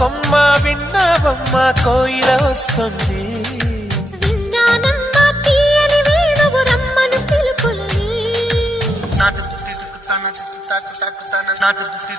కొమ్మ విన్నావమ్మ కోయిల వస్తుంది. విన్నానమ్మ తీయని వేణువు రమ్మను పిలుపులని. నాటు దుత్తి దుక్కుతాన దుత్తి తాకు తాకుతాన నాటు దుత్తి